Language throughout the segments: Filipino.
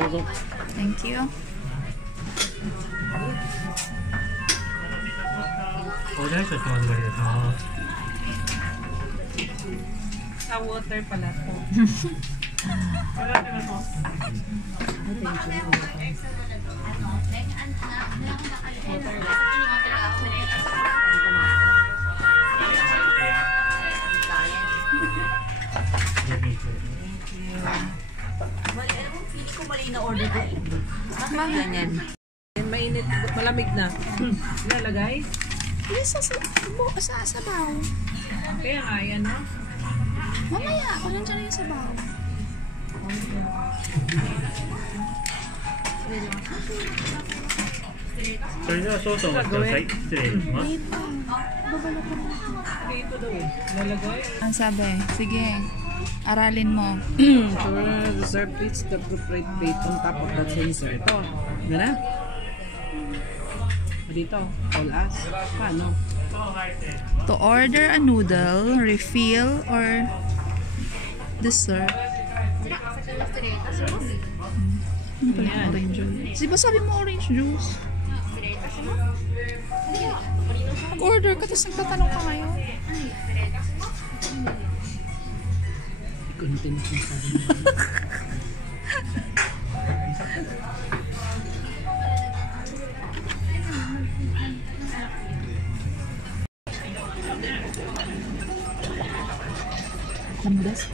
Thank you. Water pala to. Ganyan. Mainit, malamig na. Ilalagay? Sa sabaw. Kaya nga yan, no? Mamaya, kung nandiyan na yung sabaw. So, soso mo sa失礼します。 Dito daw eh. Ilalagay. Ang sabi, sige, aralin mo. To serve plates the appropriate plate on top of that sensor. Ito. Gana? Dito. All us. Paano? To order a noodle, refill, or dessert. Ano pala yung orange juice? Di ba sabi mo orange juice? Mag-order ka, tapos nagtatanong ka ngayon. Content yung sabi mo. Lamdas.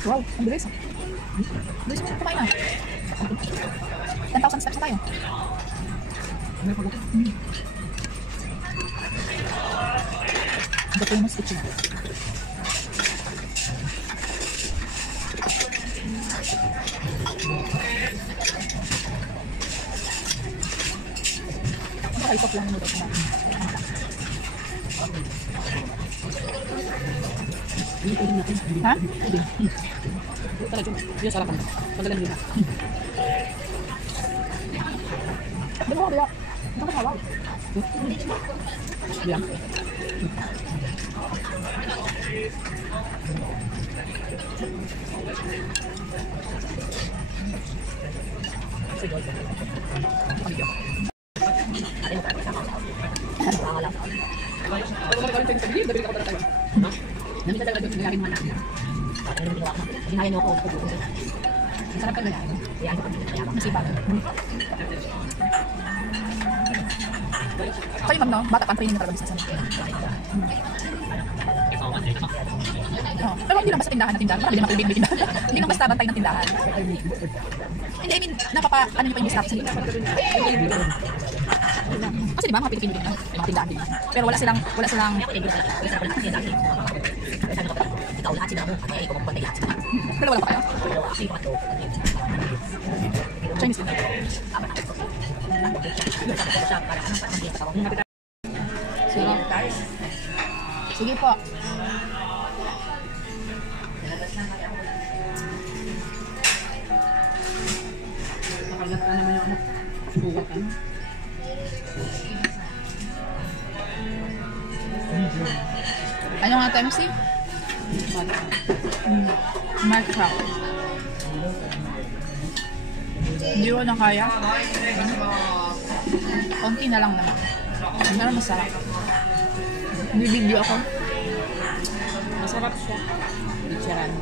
Wow, ang bilis. Bilis mo kumain na. 10,000 steps na tayo. The famous kitchen. Nakaisap lang mo dito. Ha? Hindi. Talaga, yung sarapan. Magalan nila. Di mo, Bia. Ito ka tawag. Bia. Namita talaga yung gagawin mo na. Ginaya niyo ako. Masarap ka gagawin. Kaya ako masipag. Kayo ma'am, no? Bata pa yung talaga business namin. Oh. Pero hindi lang basta tindahan na tindahan. Marami din mga tindahan. Hindi lang basta bantay ng tindahan. Hindi, I mean, ano nyo pa yung staff sa dito. Kasi di ba, mga Pilipino din na, mga tindahan din. Pero wala silang ikaw lahat sila mo. Ay, ikaw magpapantay lahat sila. pero wala pa kayo? Chinese din. Sige po. Nakagat ka naman yung ano. Sugat ka. Ano nga ito, MC? Mark Crow. Hindi ko na kaya. Konti na lang naman. Pero masarap. Bibigyo ako. Masarap siya. Literal.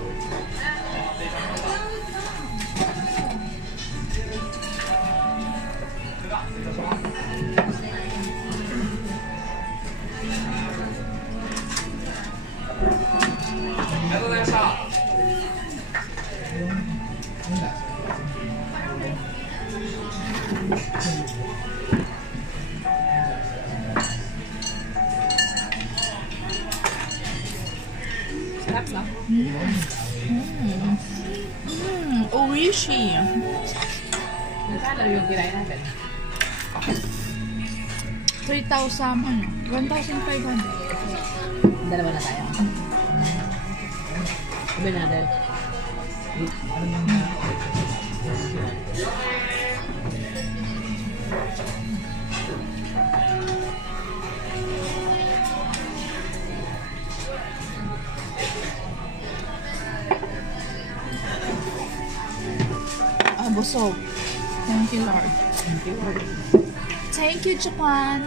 Sarap, no? Oishi. Magkano yung kinain natin? 3,000. 1,500. Dalawa na tayo. Sabi natin. Busog. Thank you, Lord. Thank you. Thank you, Japan.